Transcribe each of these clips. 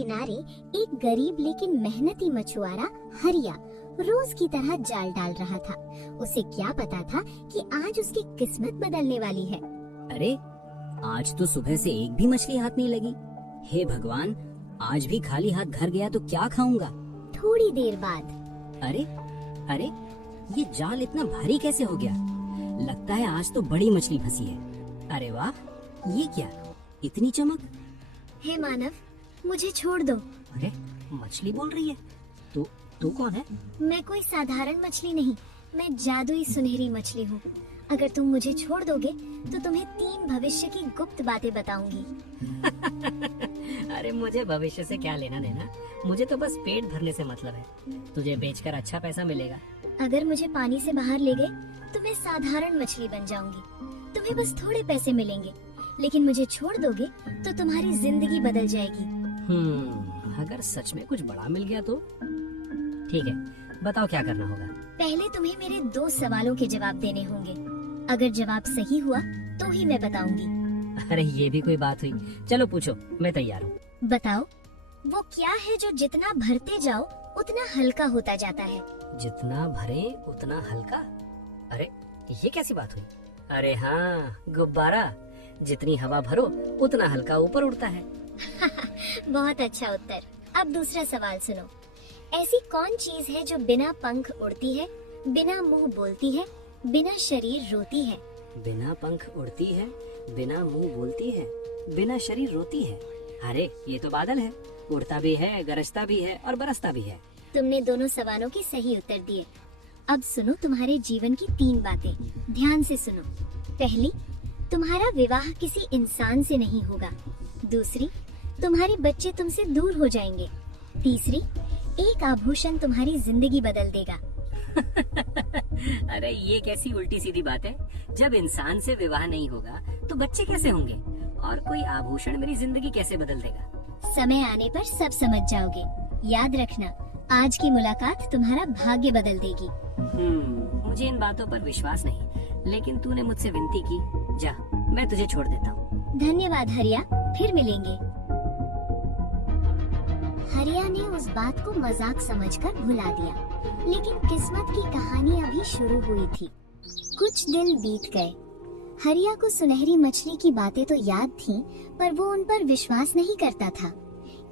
किनारे एक गरीब लेकिन मेहनती मछुआरा हरिया रोज की तरह जाल डाल रहा था। उसे क्या पता था कि आज उसकी किस्मत बदलने वाली है। अरे आज तो सुबह से एक भी मछली हाथ नहीं लगी। हे भगवान, आज भी खाली हाथ घर गया तो क्या खाऊंगा। थोड़ी देर बाद अरे अरे ये जाल इतना भारी कैसे हो गया? लगता है आज तो बड़ी मछली फंसी है। अरे वाह, ये क्या, इतनी चमक। हे मानव, मुझे छोड़ दो। अरे मछली बोल रही है। तू कौन है? मैं कोई साधारण मछली नहीं, मैं जादुई सुनहरी मछली हूँ। अगर तुम मुझे छोड़ दोगे तो तुम्हें 3 भविष्य की गुप्त बातें बताऊंगी। अरे मुझे भविष्य से क्या लेना देना, मुझे तो बस पेट भरने से मतलब है। तुझे बेचकर अच्छा पैसा मिलेगा। अगर मुझे पानी से बाहर ले गए तो मैं साधारण मछली बन जाऊंगी। तुम्हें बस थोड़े पैसे मिलेंगे, लेकिन मुझे छोड़ दोगे तो तुम्हारी जिंदगी बदल जाएगी। अगर सच में कुछ बड़ा मिल गया तो ठीक है, बताओ क्या करना होगा। पहले तुम्हें मेरे 2 सवालों के जवाब देने होंगे। अगर जवाब सही हुआ तो ही मैं बताऊंगी। अरे ये भी कोई बात हुई, चलो पूछो, मैं तैयार हूँ। बताओ, वो क्या है जो जितना भरते जाओ उतना हल्का होता जाता है? जितना भरे उतना हल्का? अरे ये कैसी बात हुई? अरे हाँ, गुब्बारा। जितनी हवा भरो उतना हल्का ऊपर उड़ता है। बहुत अच्छा उत्तर। अब दूसरा सवाल सुनो। ऐसी कौन चीज है जो बिना पंख उड़ती है, बिना मुंह बोलती है, बिना शरीर रोती है? बिना पंख उड़ती है, बिना मुंह बोलती है, बिना शरीर रोती है। अरे ये तो बादल है, उड़ता भी है, गरजता भी है और बरसता भी है। तुमने दोनों सवालों के सही उत्तर दिए। अब सुनो तुम्हारे जीवन की 3 बातें, ध्यान से सुनो। पहली, तुम्हारा विवाह किसी इंसान से नहीं होगा। दूसरी, तुम्हारे बच्चे तुमसे दूर हो जाएंगे। तीसरी, एक आभूषण तुम्हारी जिंदगी बदल देगा। अरे ये कैसी उल्टी सीधी बात है? जब इंसान से विवाह नहीं होगा तो बच्चे कैसे होंगे, और कोई आभूषण मेरी जिंदगी कैसे बदल देगा? समय आने पर सब समझ जाओगे। याद रखना, आज की मुलाकात तुम्हारा भाग्य बदल देगी। मुझे इन बातों पर विश्वास नहीं, लेकिन तूने मुझसे विनती की, जा मैं तुझे छोड़ देता हूँ। धन्यवाद हरिया, फिर मिलेंगे। हरिया ने उस बात को मजाक समझकर भुला दिया, लेकिन किस्मत की कहानी अभी शुरू हुई थी। कुछ दिन बीत गए। हरिया को सुनहरी मछली की बातें तो याद थीं, पर वो उन पर विश्वास नहीं करता था।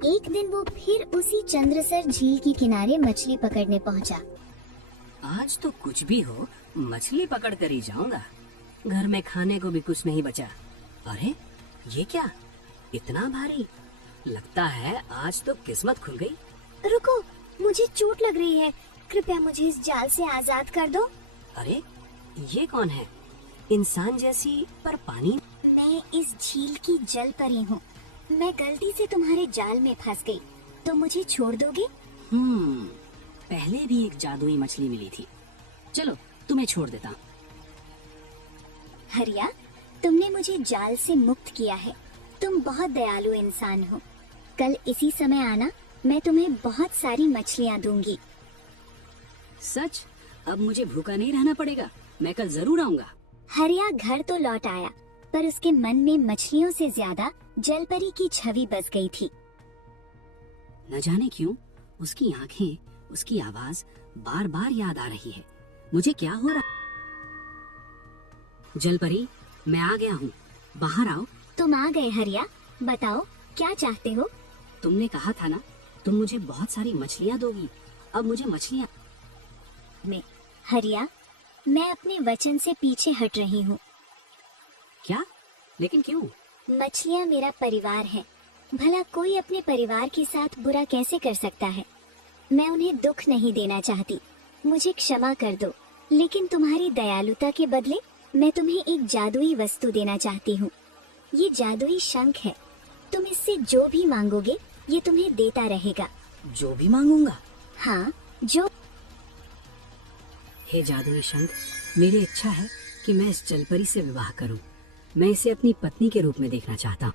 एक दिन वो फिर उसी चंद्रसर झील के किनारे मछली पकड़ने पहुंचा। आज तो कुछ भी हो, मछली पकड़ कर ही जाऊंगा। घर में खाने को भी कुछ नहीं बचा। अरे ये क्या, इतना भारी? लगता है आज तो किस्मत खुल गई। रुको, मुझे चोट लग रही है, कृपया मुझे इस जाल से आजाद कर दो। अरे ये कौन है? इंसान जैसी पर पानी। मैं इस झील की जल परी हूँ। मैं गलती से तुम्हारे जाल में फंस गई, तो मुझे छोड़ दोगे? पहले भी एक जादुई मछली मिली थी, चलो तुम्हें छोड़ देता हूँ। हरिया, तुमने मुझे जाल से मुक्त किया है। तुम बहुत दयालु इंसान हो। कल इसी समय आना, मैं तुम्हें बहुत सारी मछलियाँ दूंगी। सच? अब मुझे भूखा नहीं रहना पड़ेगा, मैं कल जरूर आऊंगा। हरिया घर तो लौट आया, पर उसके मन में मछलियों से ज्यादा जलपरी की छवि बस गई थी। न जाने क्यों उसकी आंखें, उसकी आवाज बार बार याद आ रही है। मुझे क्या हो रहा? जलपरी, मैं आ गया हूँ, बाहर आओ। तुम आ गए हरिया, बताओ क्या चाहते हो? तुमने कहा था ना, तुम मुझे बहुत सारी मछलियाँ दोगी। अब मुझे मछलियाँ। हरिया, मैं अपने वचन से पीछे हट रही हूँ। क्या? लेकिन क्यों? मछलियाँ मेरा परिवार है। भला कोई अपने परिवार के साथ बुरा कैसे कर सकता है? मैं उन्हें दुख नहीं देना चाहती, मुझे क्षमा कर दो। लेकिन तुम्हारी दयालुता के बदले मैं तुम्हें एक जादुई वस्तु देना चाहती हूँ। ये जादुई शंख है। तुम इससे जो भी मांगोगे ये तुम्हें देता रहेगा। जो भी मांगूंगा? हाँ, जो। हे जादुई शंख, मेरी इच्छा है कि मैं इस जलपरी से विवाह करूं। मैं इसे अपनी पत्नी के रूप में देखना चाहता हूँ।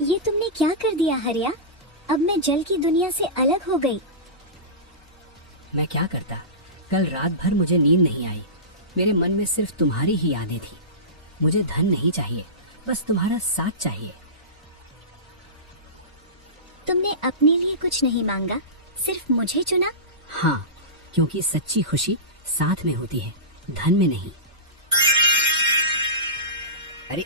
ये तुमने क्या कर दिया हरिया? अब मैं जल की दुनिया से अलग हो गई। मैं क्या करता? कल रात भर मुझे नींद नहीं आई। मेरे मन में सिर्फ तुम्हारी ही यादें थी। मुझे धन नहीं चाहिए, बस तुम्हारा साथ चाहिए। तुमने अपने लिए कुछ नहीं मांगा, सिर्फ मुझे चुना। हाँ, क्योंकि सच्ची खुशी साथ में होती है, धन में नहीं। अरे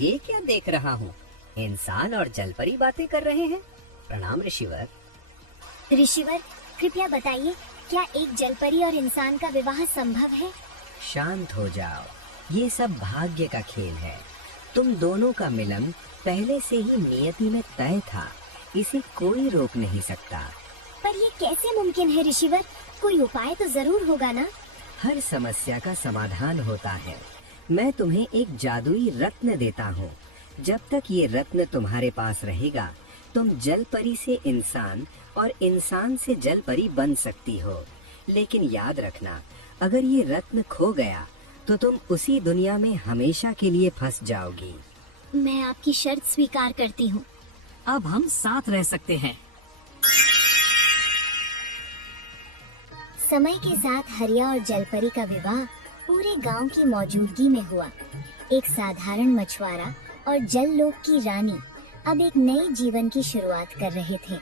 ये क्या देख रहा हूँ? इंसान और जलपरी बातें कर रहे हैं। प्रणाम ऋषिवर। ऋषिवर, कृपया बताइए, क्या एक जलपरी और इंसान का विवाह संभव है? शांत हो जाओ, ये सब भाग्य का खेल है। तुम दोनों का मिलन पहले से ही नियति में तय था, इसे कोई रोक नहीं सकता। पर ये कैसे मुमकिन है ऋषिवर? कोई उपाय तो जरूर होगा ना? हर समस्या का समाधान होता है। मैं तुम्हें एक जादुई रत्न देता हूँ। जब तक ये रत्न तुम्हारे पास रहेगा, तुम जलपरी से इंसान और इंसान से जलपरी बन सकती हो। लेकिन याद रखना, अगर ये रत्न खो गया तो तुम उसी दुनिया में हमेशा के लिए फंस जाओगी। मैं आपकी शर्त स्वीकार करती हूँ। अब हम साथ रह सकते हैं। समय के साथ हरिया और जलपरी का विवाह पूरे गांव की मौजूदगी में हुआ। एक साधारण मछुआरा और जल लोक की रानी अब एक नए जीवन की शुरुआत कर रहे थे।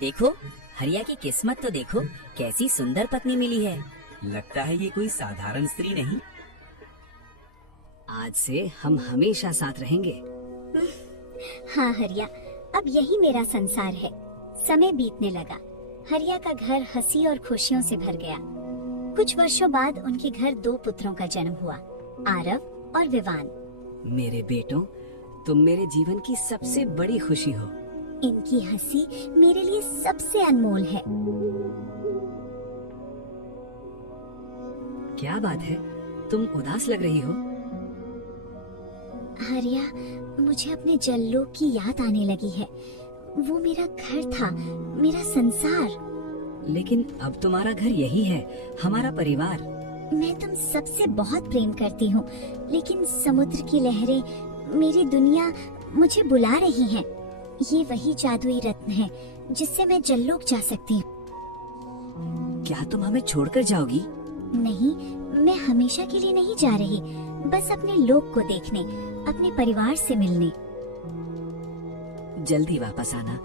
देखो, हरिया की किस्मत तो देखो, कैसी सुंदर पत्नी मिली है। लगता है ये कोई साधारण स्त्री नहीं। आज से हम हमेशा साथ रहेंगे। हाँ हरिया, अब यही मेरा संसार है। समय बीतने लगा। हरिया का घर हंसी और खुशियों से भर गया। कुछ वर्षों बाद उनके घर 2 पुत्रों का जन्म हुआ, आरव और विवान। मेरे बेटों, तुम मेरे जीवन की सबसे बड़ी खुशी हो। इनकी हंसी मेरे लिए सबसे अनमोल है। क्या बात है, तुम उदास लग रही हो? हरिया, मुझे अपने जल्लोक की याद आने लगी है। वो मेरा घर था, मेरा संसार। लेकिन अब तुम्हारा घर यही है, हमारा परिवार। मैं तुम सबसे बहुत प्रेम करती हूँ, लेकिन समुद्र की लहरें, मेरी दुनिया मुझे बुला रही हैं। ये वही जादुई रत्न है जिससे मैं जल्लोक जा सकती हूँ। क्या तुम हमें छोड़कर जाओगी? नहीं, मैं हमेशा के लिए नहीं जा रही, बस अपने लोक को देखने, अपने परिवार से मिलने। जल्दी वापस आना,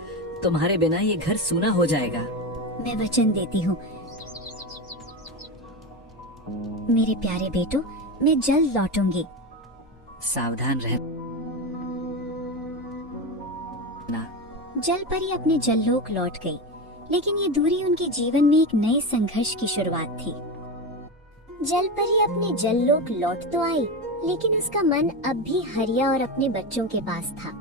तुम्हारे बिना ये घर सूना हो जाएगा। मैं वचन देती हूँ। मेरे प्यारे बेटो, मैं जल्द लौटूंगी। सावधान रहना। जलपरी अपने जललोक लौट गई, लेकिन ये दूरी उनके जीवन में एक नए संघर्ष की शुरुआत थी। जलपरी अपने जललोक लौट तो आई, लेकिन उसका मन अब भी हरिया और अपने बच्चों के पास था।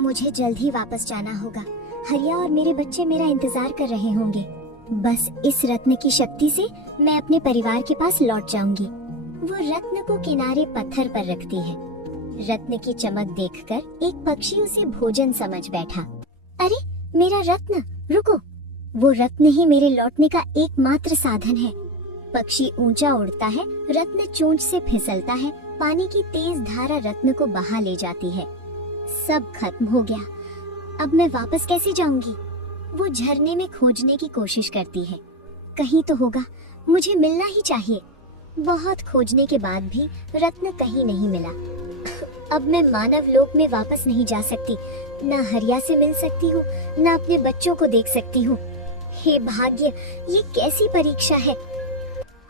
मुझे जल्द ही वापस जाना होगा। हरिया और मेरे बच्चे मेरा इंतजार कर रहे होंगे। बस इस रत्न की शक्ति से मैं अपने परिवार के पास लौट जाऊंगी। वो रत्न को किनारे पत्थर पर रखती है। रत्न की चमक देखकर एक पक्षी उसे भोजन समझ बैठा। अरे मेरा रत्न, रुको! वो रत्न ही मेरे लौटने का एकमात्र साधन है। पक्षी ऊंचा उड़ता है, रत्न चोंच से फिसलता है, पानी की तेज धारा रत्न को बहा ले जाती है। सब खत्म हो गया। अब मैं वापस कैसे जाऊंगी? वो झरने में खोजने की कोशिश करती है। कहीं तो होगा, मुझे मिलना ही चाहिए। बहुत खोजने के बाद भी रत्न कहीं नहीं मिला। अब मैं मानव लोक में वापस नहीं जा सकती। ना हरिया से मिल सकती हूँ, ना अपने बच्चों को देख सकती हूँ। हे भाग्य, ये कैसी परीक्षा है।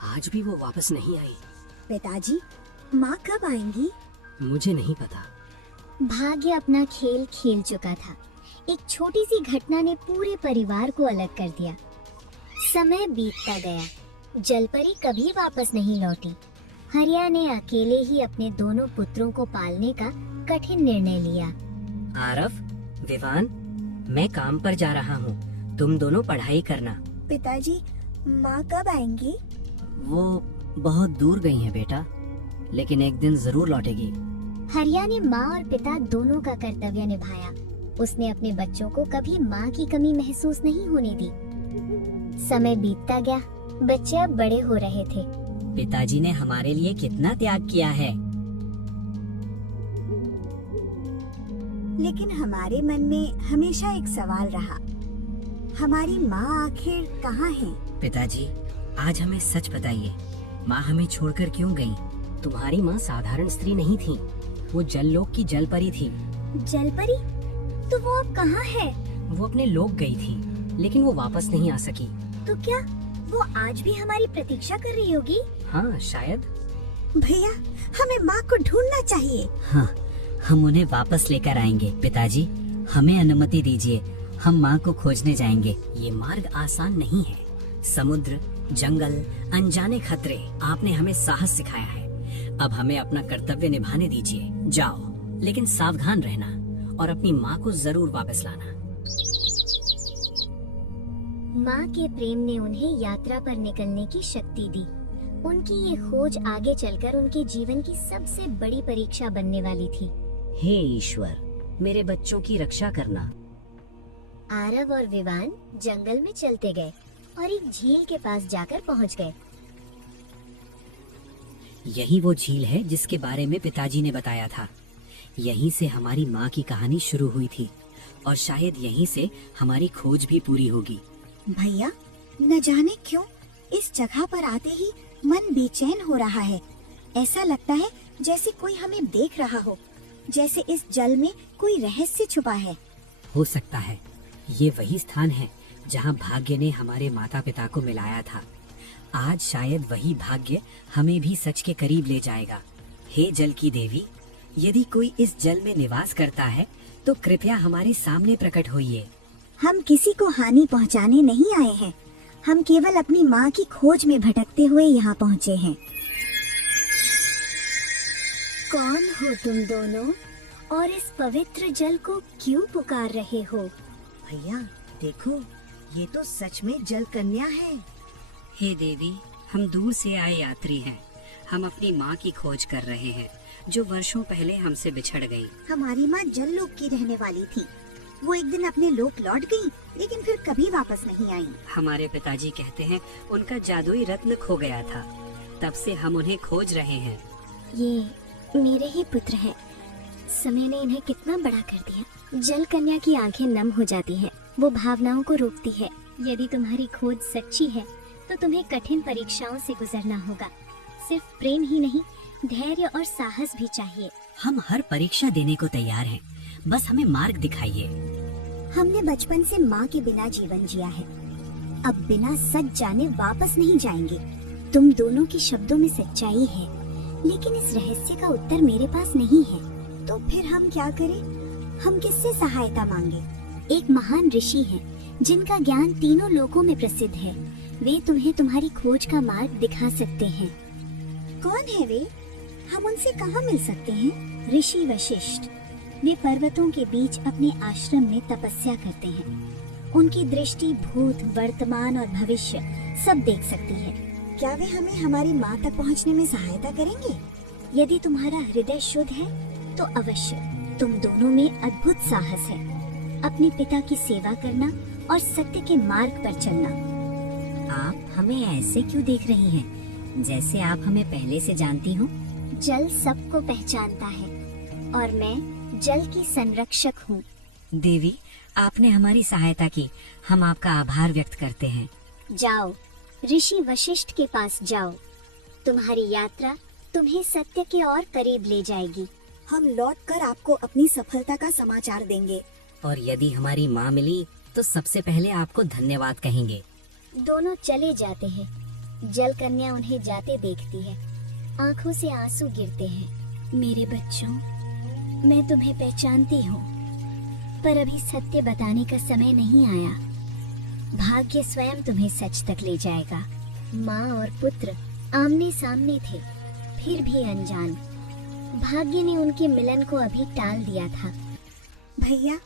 आज भी वो वापस नहीं आई। पिताजी, माँ कब आएंगी? मुझे नहीं पता। भाग्य अपना खेल खेल चुका था। एक छोटी सी घटना ने पूरे परिवार को अलग कर दिया। समय बीतता गया। जलपरी कभी वापस नहीं लौटी। हरिया ने अकेले ही अपने दोनों पुत्रों को पालने का कठिन निर्णय लिया। आरव, विवान, मैं काम पर जा रहा हूँ, तुम दोनों पढ़ाई करना। पिताजी, माँ कब आएंगी? वो बहुत दूर गई हैं बेटा, लेकिन एक दिन जरूर लौटेगी। हरिया ने माँ और पिता दोनों का कर्तव्य निभाया। उसने अपने बच्चों को कभी माँ की कमी महसूस नहीं होने दी। समय बीतता गया। बच्चे अब बड़े हो रहे थे। पिताजी ने हमारे लिए कितना त्याग किया है। लेकिन हमारे मन में हमेशा एक सवाल रहा, हमारी माँ आखिर कहाँ है? पिताजी, आज हमें सच बताइए, माँ हमें छोड़कर क्यों गई? तुम्हारी माँ साधारण स्त्री नहीं थी, वो जललोक की जलपरी थी। जलपरी? तो वो अब कहाँ है? वो अपने लोग गई थी, लेकिन वो वापस नहीं आ सकी। तो क्या वो आज भी हमारी प्रतीक्षा कर रही होगी? हाँ शायद। भैया, हमें माँ को ढूंढना चाहिए। हाँ, हम उन्हें वापस लेकर आएंगे। पिताजी, हमें अनुमति दीजिए, हम माँ को खोजने जाएंगे। ये मार्ग आसान नहीं है। समुद्र, जंगल, अनजाने खतरे, आपने हमें साहस सिखाया है। अब हमें अपना कर्तव्य निभाने दीजिए। जाओ, लेकिन सावधान रहना और अपनी माँ को जरूर वापस लाना। माँ के प्रेम ने उन्हें यात्रा पर निकलने की शक्ति दी। उनकी ये खोज आगे चलकर उनके जीवन की सबसे बड़ी परीक्षा बनने वाली थी। हे ईश्वर, मेरे बच्चों की रक्षा करना। आरव और विवान जंगल में चलते गए और एक झील के पास जाकर पहुंच गए। यही वो झील है जिसके बारे में पिताजी ने बताया था। यहीं से हमारी माँ की कहानी शुरू हुई थी और शायद यहीं से हमारी खोज भी पूरी होगी। भैया, न जाने क्यों इस जगह पर आते ही मन बेचैन हो रहा है। ऐसा लगता है जैसे कोई हमें देख रहा हो, जैसे इस जल में कोई रहस्य छुपा है। हो सकता है ये वही स्थान है जहाँ भाग्य ने हमारे माता पिता को मिलाया था। आज शायद वही भाग्य हमें भी सच के करीब ले जाएगा। हे जल की देवी, यदि कोई इस जल में निवास करता है तो कृपया हमारे सामने प्रकट होइए। हम किसी को हानि पहुंचाने नहीं आए हैं। हम केवल अपनी माँ की खोज में भटकते हुए यहाँ पहुँचे हैं। कौन हो तुम दोनों और इस पवित्र जल को क्यों पुकार रहे हो? भैया देखो, ये तो सच में जल कन्या है। हे देवी, हम दूर से आए यात्री हैं। हम अपनी माँ की खोज कर रहे हैं जो वर्षों पहले हमसे बिछड़ गई। हमारी माँ जल लोक की रहने वाली थी। वो एक दिन अपने लोक लौट गई, लेकिन फिर कभी वापस नहीं आई। हमारे पिताजी कहते हैं उनका जादुई रत्न खो गया था। तब से हम उन्हें खोज रहे हैं। ये मेरे ही पुत्र हैं। समय ने इन्हें कितना बड़ा कर दिया। जल कन्या की आंखें नम हो जाती हैं। वो भावनाओं को रोकती है। यदि तुम्हारी खोज सच्ची है तो तुम्हें कठिन परीक्षाओं से गुजरना होगा। सिर्फ प्रेम ही नहीं, धैर्य और साहस भी चाहिए। हम हर परीक्षा देने को तैयार हैं। बस हमें मार्ग दिखाइए। हमने बचपन से माँ के बिना जीवन जिया है। अब बिना सच जाने वापस नहीं जाएंगे। तुम दोनों के शब्दों में सच्चाई है, लेकिन इस रहस्य का उत्तर मेरे पास नहीं है। तो फिर हम क्या करें? हम किससे सहायता मांगे? एक महान ऋषि हैं, जिनका ज्ञान तीनों लोकों में प्रसिद्ध है। वे तुम्हें तुम्हारी खोज का मार्ग दिखा सकते हैं। कौन है वे? हम उनसे कहाँ मिल सकते हैं? ऋषि वशिष्ठ। वे पर्वतों के बीच अपने आश्रम में तपस्या करते हैं। उनकी दृष्टि भूत, वर्तमान और भविष्य सब देख सकती है। क्या वे हमें हमारी माँ तक पहुँचने में सहायता करेंगे? यदि तुम्हारा हृदय शुद्ध है तो अवश्य। तुम दोनों में अद्भुत साहस है। अपने पिता की सेवा करना और सत्य के मार्ग पर चलना। आप हमें ऐसे क्यों देख रही हैं? जैसे आप हमें पहले से जानती हो। जल सबको पहचानता है और मैं जल की संरक्षक हूँ। देवी, आपने हमारी सहायता की। हम आपका आभार व्यक्त करते हैं। जाओ, ऋषि वशिष्ठ के पास जाओ। तुम्हारी यात्रा तुम्हें सत्य के और करीब ले जाएगी। हम लौटकर आपको अपनी सफलता का समाचार देंगे। और यदि हमारी माँ मिली तो सबसे पहले आपको धन्यवाद कहेंगे। दोनों चले जाते हैं। जल कन्या उन्हें जाते देखती है। आंखों से आंसू गिरते हैं। मेरे बच्चों, मैं तुम्हें पहचानती हूँ, पर अभी सत्य बताने का समय नहीं आया। भाग्य स्वयं तुम्हें सच तक ले जाएगा। माँ और पुत्र आमने सामने थे, फिर भी अनजान। भाग्य ने उनके मिलन को अभी टाल दिया था। भैया,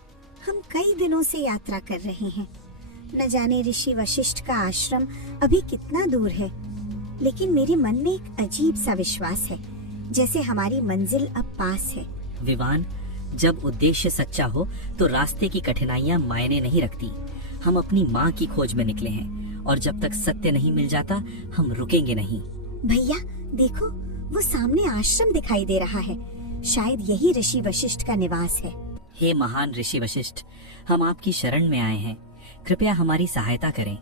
हम कई दिनों से यात्रा कर रहे हैं। न जाने ऋषि वशिष्ठ का आश्रम अभी कितना दूर है, लेकिन मेरे मन में एक अजीब सा विश्वास है, जैसे हमारी मंजिल अब पास है। विवान, जब उद्देश्य सच्चा हो तो रास्ते की कठिनाइयाँ मायने नहीं रखती। हम अपनी माँ की खोज में निकले हैं और जब तक सत्य नहीं मिल जाता हम रुकेंगे नहीं। भैया देखो, वो सामने आश्रम दिखाई दे रहा है। शायद यही ऋषि वशिष्ठ का निवास है। हे महान ऋषि वशिष्ठ, हम आपकी शरण में आए हैं। कृपया हमारी सहायता करें।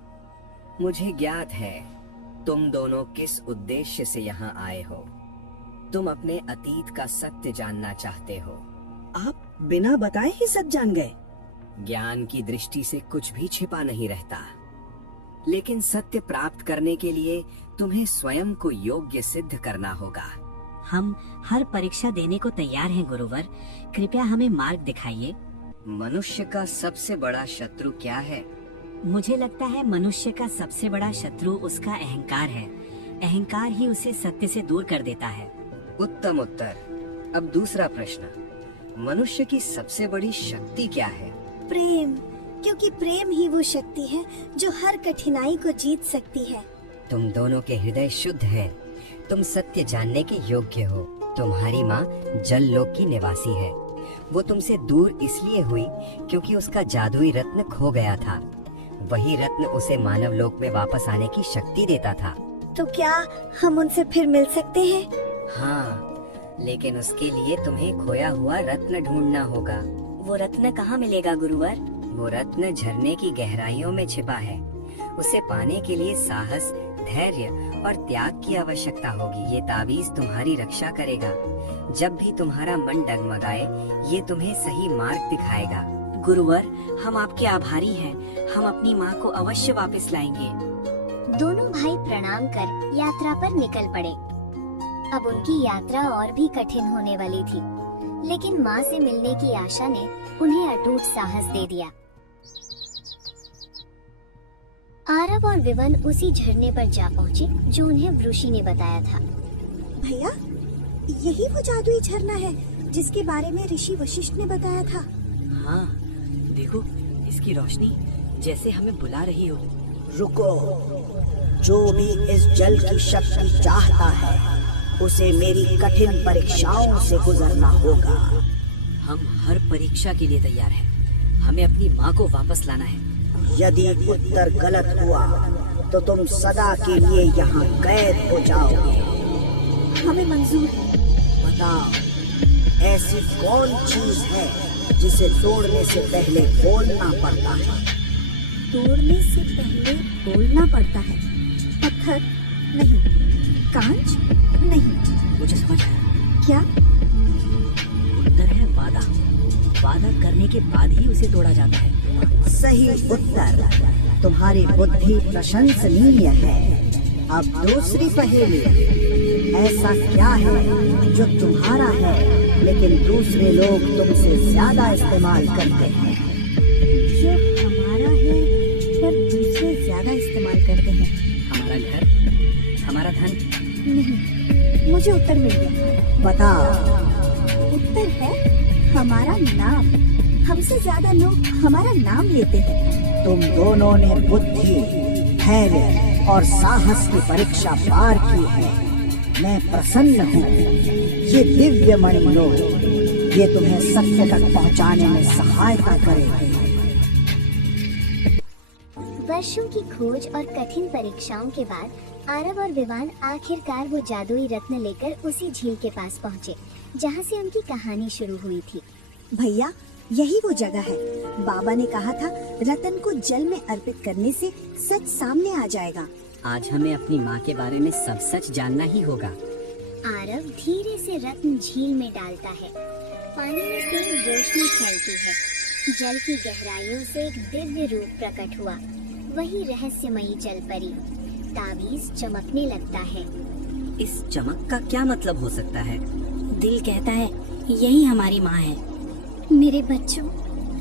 मुझे ज्ञात है तुम दोनों किस उद्देश्य से यहाँ आए हो। तुम अपने अतीत का सत्य जानना चाहते हो। आप बिना बताए ही सच जान गए। ज्ञान की दृष्टि से कुछ भी छिपा नहीं रहता, लेकिन सत्य प्राप्त करने के लिए तुम्हें स्वयं को योग्य सिद्ध करना होगा। हम हर परीक्षा देने को तैयार हैं गुरुवर, कृपया हमें मार्ग दिखाइए। मनुष्य का सबसे बड़ा शत्रु क्या है? मुझे लगता है मनुष्य का सबसे बड़ा शत्रु उसका अहंकार है। अहंकार ही उसे सत्य से दूर कर देता है। उत्तम उत्तर। अब दूसरा प्रश्न, मनुष्य की सबसे बड़ी शक्ति क्या है? प्रेम, क्योंकि प्रेम ही वो शक्ति है जो हर कठिनाई को जीत सकती है। तुम दोनों के हृदय शुद्ध है, तुम सत्य जानने के योग्य हो। तुम्हारी माँ जल लोक की निवासी है। वो तुमसे दूर इसलिए हुई क्योंकि उसका जादुई रत्न खो गया था। वही रत्न उसे मानव लोक में वापस आने की शक्ति देता था। तो क्या हम उनसे फिर मिल सकते हैं? हाँ, लेकिन उसके लिए तुम्हें खोया हुआ रत्न ढूंढना होगा। वो रत्न कहाँ मिलेगा गुरुवर? वो रत्न झरने की गहराइयों में छिपा है। उसे पाने के लिए साहस, धैर्य और त्याग की आवश्यकता होगी। ये ताबीज तुम्हारी रक्षा करेगा। जब भी तुम्हारा मन डगमगाए, ये तुम्हें सही मार्ग दिखाएगा। गुरुवर, हम आपके आभारी हैं। हम अपनी माँ को अवश्य वापस लाएंगे। दोनों भाई प्रणाम कर यात्रा पर निकल पड़े। अब उनकी यात्रा और भी कठिन होने वाली थी, लेकिन माँ से मिलने की आशा ने उन्हें अटूट साहस दे दिया। आरव और विवन उसी झरने पर जा पहुँचे जो उन्हें वृषि ने बताया था। भैया, यही वो जादुई झरना है जिसके बारे में ऋषि वशिष्ठ ने बताया था। हाँ, देखो, इसकी रोशनी जैसे हमें बुला रही हो। रुको, जो भी इस जल की शक्ति चाहता है उसे मेरी कठिन परीक्षाओं से गुजरना होगा। हम हर परीक्षा के लिए तैयार हैं। हमें अपनी माँ को वापस लाना है। यदि उत्तर गलत हुआ तो तुम सदा के लिए यहाँ कैद हो जाओगे। हमें मंजूर है। बताओ, ऐसी कौन चीज है जिसे तोड़ने से पहले बोलना पड़ता है? तोड़ने से पहले बोलना पड़ता है। पत्थर नहीं, कांच नहीं। मुझे समझ आया। क्या? उत्तर है वादा। वादा करने के बाद ही उसे तोड़ा जाता है। सही उत्तर। तुम्हारी बुद्धि प्रशंसनीय है। अब दूसरी पहेली, ऐसा क्या है जो तुम्हारा है लेकिन दूसरे लोग तुमसे ज्यादा इस्तेमाल करते हैं? जो हमारा है पर दूसरे ज्यादा इस्तेमाल करते हैं। हमारा घर, हमारा धन। नहीं, मुझे उत्तर मिल गया। बताओ। उत्तर है हमारा नाम। हमसे ज्यादा लोग हमारा नाम लेते हैं। तुम दोनों ने बुद्धि, धैर्य और साहस की परीक्षा पार की है। मैं प्रसन्न हूँ। ये दिव्य मणि लो, ये तुम्हें सत्य तक पहुँचाने में सहायता करेगी। वर्षों की खोज और कठिन परीक्षाओं के बाद आरव और विवान आखिरकार वो जादुई रत्न लेकर उसी झील के पास पहुँचे जहाँ से उनकी कहानी शुरू हुई थी। भैया, यही वो जगह है। बाबा ने कहा था रतन को जल में अर्पित करने से सच सामने आ जाएगा। आज हमें अपनी माँ के बारे में सब सच जानना ही होगा। आरव धीरे से रत्न झील में डालता है। पानी में तेज रोशनी फैलती है। जल की गहराइयों से एक दिव्य रूप प्रकट हुआ, वही रहस्यमयी जल परी। ताबीज चमकने लगता है। इस चमक का क्या मतलब हो सकता है? दिल कहता है यही हमारी माँ है। मेरे बच्चों,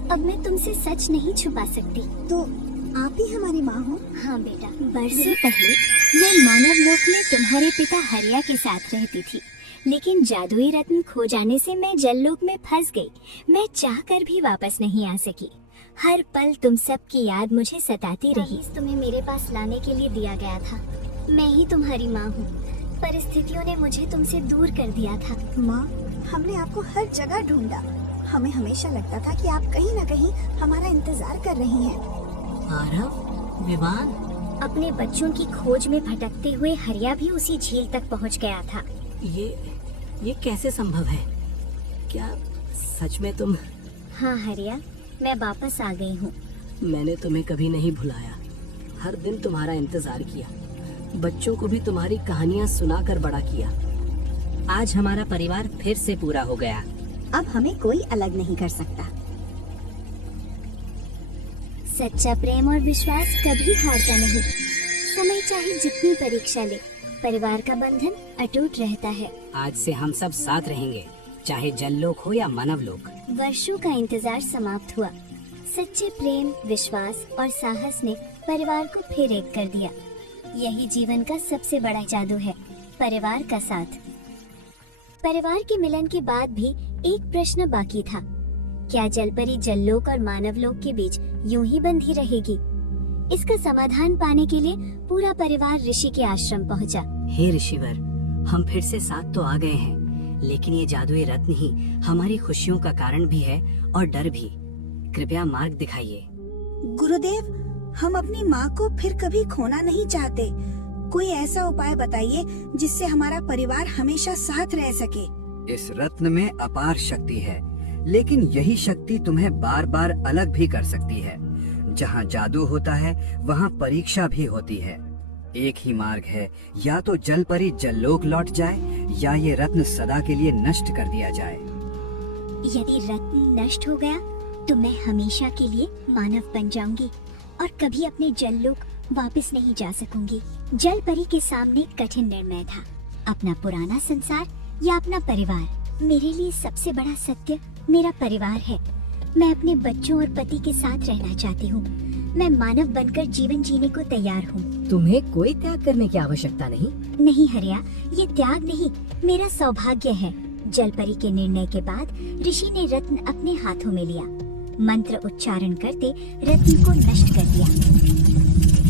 अब मैं तुमसे सच नहीं छुपा सकती। तो आप ही हमारी माँ हो? हाँ बेटा, बरसों पहले मैं मानव लोक में तुम्हारे पिता हरिया के साथ रहती थी, लेकिन जादुई रत्न खो जाने से मैं जल लोक में फंस गई। मैं चाहकर भी वापस नहीं आ सकी। हर पल तुम सब की याद मुझे सताती रही। तुम्हें मेरे पास लाने के लिए दिया गया था। मैं ही तुम्हारी माँ हूँ। परिस्थितियों ने मुझे तुमसे दूर कर दिया था। माँ, हमने आपको हर जगह ढूंढा। हमें हमेशा लगता था कि आप कहीं न कहीं हमारा इंतजार कर रही हैं। आरव, विवान, अपने बच्चों की खोज में भटकते हुए हरिया भी उसी झील तक पहुंच गया था। ये कैसे संभव है? क्या सच में तुम? हाँ हरिया, मैं वापस आ गई हूँ। मैंने तुम्हें कभी नहीं भुलाया। हर दिन तुम्हारा इंतजार किया। बच्चों को भी तुम्हारी कहानियाँ सुनाकर बड़ा किया। आज हमारा परिवार फिर से पूरा हो गया। अब हमें कोई अलग नहीं कर सकता। सच्चा प्रेम और विश्वास कभी हारता नहीं। समय चाहे जितनी परीक्षा ले, परिवार का बंधन अटूट रहता है। आज से हम सब साथ रहेंगे, चाहे जललोक हो या मानवलोक। वर्षों का इंतजार समाप्त हुआ। सच्चे प्रेम, विश्वास और साहस ने परिवार को फिर एक कर दिया। यही जीवन का सबसे बड़ा जादू है, परिवार का साथ। परिवार के मिलन के बाद भी एक प्रश्न बाकी था। क्या जलपरी जललोक और मानवलोक के बीच यूं ही बंधी रहेगी? इसका समाधान पाने के लिए पूरा परिवार ऋषि के आश्रम पहुंचा। हे ऋषिवर, हम फिर से साथ तो आ गए हैं, लेकिन ये जादुई रत्न ही हमारी खुशियों का कारण भी है और डर भी। कृपया मार्ग दिखाइए। गुरुदेव, हम अपनी माँ को फिर कभी खोना नहीं चाहते। कोई ऐसा उपाय बताइए जिससे हमारा परिवार हमेशा साथ रह सके। इस रत्न में अपार शक्ति है, लेकिन यही शक्ति तुम्हें बार बार अलग भी कर सकती है। जहाँ जादू होता है वहाँ परीक्षा भी होती है। एक ही मार्ग है, या तो जलपरी जललोक लौट जाए या ये रत्न सदा के लिए नष्ट कर दिया जाए। यदि रत्न नष्ट हो गया तो मैं हमेशा के लिए मानव बन जाऊंगी और कभी अपने जललोक वापस नहीं जा सकूंगी। जलपरी के सामने कठिन निर्णय था, अपना पुराना संसार या अपना परिवार। मेरे लिए सबसे बड़ा सत्य मेरा परिवार है। मैं अपने बच्चों और पति के साथ रहना चाहती हूँ। मैं मानव बनकर जीवन जीने को तैयार हूँ। तुम्हें कोई त्याग करने की आवश्यकता नहीं। नहीं हरिया, ये त्याग नहीं, मेरा सौभाग्य है। जलपरी के निर्णय के बाद ऋषि ने रत्न अपने हाथों में लिया। मंत्र उच्चारण करते रत्न को नष्ट कर दिया।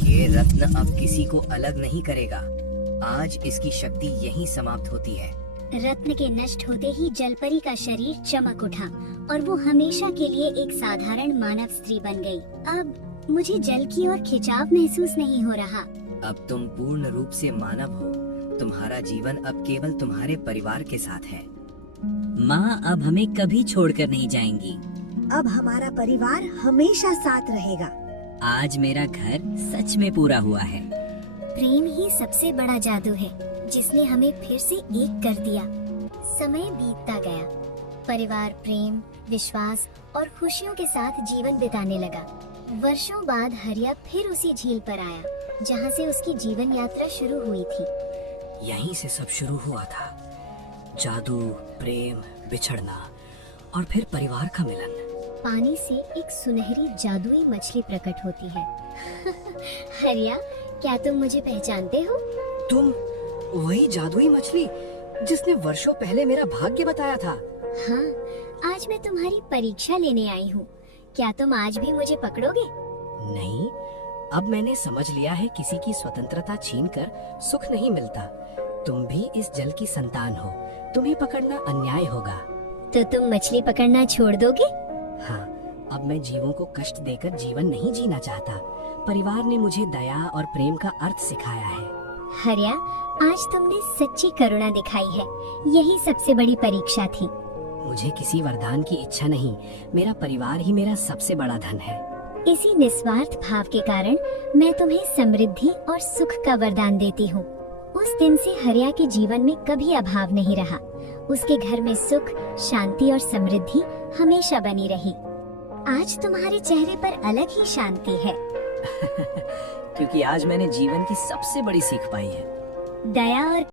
ये रत्न अब किसी को अलग नहीं करेगा। आज इसकी शक्ति यहीं समाप्त होती है। रत्न के नष्ट होते ही जलपरी का शरीर चमक उठा और वो हमेशा के लिए एक साधारण मानव स्त्री बन गई। अब मुझे जल की ओर खिंचाव महसूस नहीं हो रहा। अब तुम पूर्ण रूप से मानव हो। तुम्हारा जीवन अब केवल तुम्हारे परिवार के साथ है। माँ अब हमें कभी छोड़कर नहीं जाएंगी। अब हमारा परिवार हमेशा साथ रहेगा। आज मेरा घर सच में पूरा हुआ है। प्रेम ही सबसे बड़ा जादू है, जिसने हमें फिर से एक कर दिया। समय बीतता गया। परिवार प्रेम, विश्वास और खुशियों के साथ जीवन बिताने लगा। वर्षों बाद हरिया फिर उसी झील पर आया, जहाँ से उसकी जीवन यात्रा शुरू हुई थी। यहीं से सब शुरू हुआ था। जादू, प्रेम, बिछड़ना और फिर परिवार का मिलन। पानी से एक सुनहरी जादुई मछली प्रकट होती है। हरिया, क्या तुम मुझे पहचानते हो? तुम वही जादुई मछली जिसने वर्षों पहले मेरा भाग्य बताया था। हाँ, आज मैं तुम्हारी परीक्षा लेने आई हूँ। क्या तुम आज भी मुझे पकड़ोगे? नहीं, अब मैंने समझ लिया है किसी की स्वतंत्रता छीनकर सुख नहीं मिलता। तुम भी इस जल की संतान हो, तुम्हें पकड़ना अन्याय होगा। तो तुम मछली पकड़ना छोड़ दोगे? हाँ, अब मैं जीवों को कष्ट देकर जीवन नहीं जीना चाहता। परिवार ने मुझे दया और प्रेम का अर्थ सिखाया है। हरिया, आज तुमने सच्ची करुणा दिखाई है। यही सबसे बड़ी परीक्षा थी। मुझे किसी वरदान की इच्छा नहीं, मेरा परिवार ही मेरा सबसे बड़ा धन है। इसी निस्वार्थ भाव के कारण मैं तुम्हें समृद्धि और सुख का वरदान देती हूँ। उस दिन से हरिया के जीवन में कभी अभाव नहीं रहा। उसके घर में सुख, शांति और समृद्धि हमेशा बनी रही। आज तुम्हारे चेहरे पर अलग ही शांति है। क्योंकि आज मैंने जीवन की सबसे बड़ी सीख पाई है। दया और